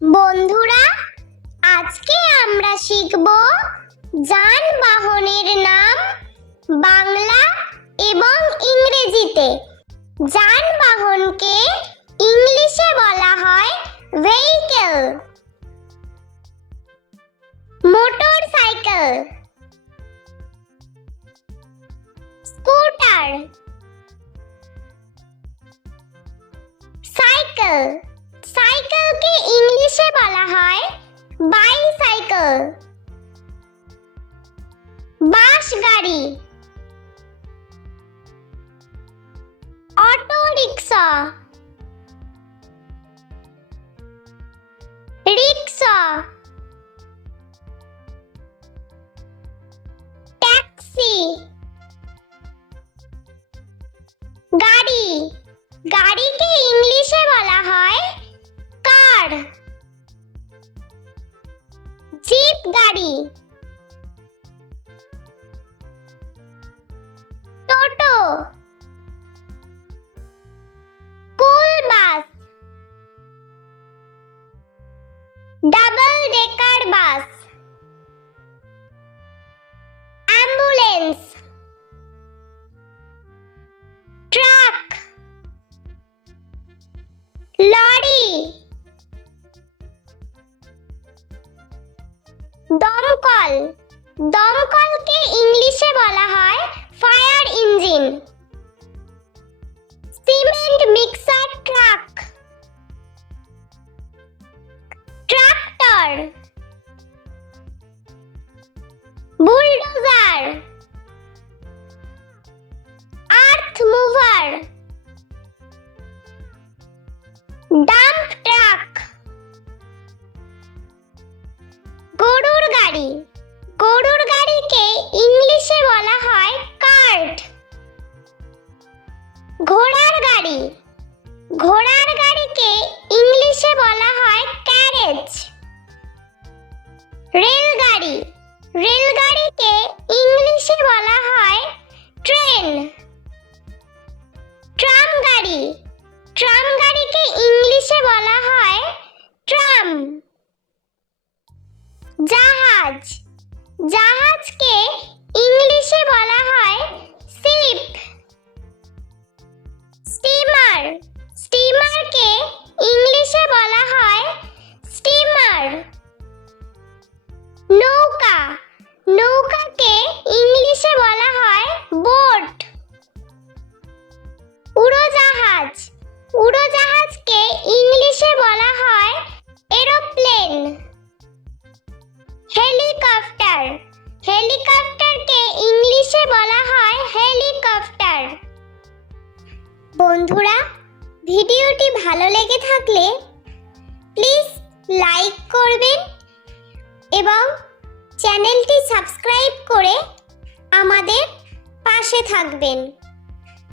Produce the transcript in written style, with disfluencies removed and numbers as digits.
বন্ধুরা, আজকে আমরা শিখব যানবাহনের নাম বাংলা এবং ইংরেজিতে। যানবাহনকে ইংলিশে বলা হয় ভেহিকেল। Motorcycle, scooter, cycle. সাইকেলকে ইংলিশে বলা হয় বাইসাইকেল। বাস গাড়ি, অটো রিক্সা, রিক্সা, ট্যাক্সি। গাড়ি, গাড়িকে ইংলিশে বলা হয় কার। জিপ গাড়ি, টোটো, school bus, double decker bus, ambulance, truck, lorry, দমকল। দমকলকে ইংলিশে বলা হয় fire engine. Cement mixer truck, tractor, bulldozer, earth mover, dump truck. গরুর গাড়ি, গরুর গাড়িকে ইংলিশে বলা হয় কার্ট। ঘোড়ার গাড়ি, ঘোড়ার গাড়িকে ইংলিশে বলা হয় ক্যারেজ। রেলগাড়ি, রেলগাড়িকে ইংলিশে বলা হয় ট্রেন। ট্রাম গাড়ি, ট্রাম গাড়িকে ইংলিশে বলা হয় ট্রাম। জাহাজ, জাহাজকে ইংলিশে বলা হয় শিপ। স্টিমার, স্টিমারকে ইংলিশে বলা হয় স্টিমার। নৌকা, নৌকাকে ইংলিশে বলা হয় বোট। উড়োজাহাজ, উড়োজাহাজকে ইংলিশে বলা হয় এরোপ্লেন। হেলিকপ্টার, হেলিকপ্টারকে ইংলিশে বলা হয় হেলিকপ্টার। বন্ধুরা, ভিডিওটি ভালো লেগে থাকলে প্লিজ লাইক করবেন এবং চ্যানেলটি সাবস্ক্রাইব করে আমাদের পাশে থাকবেন।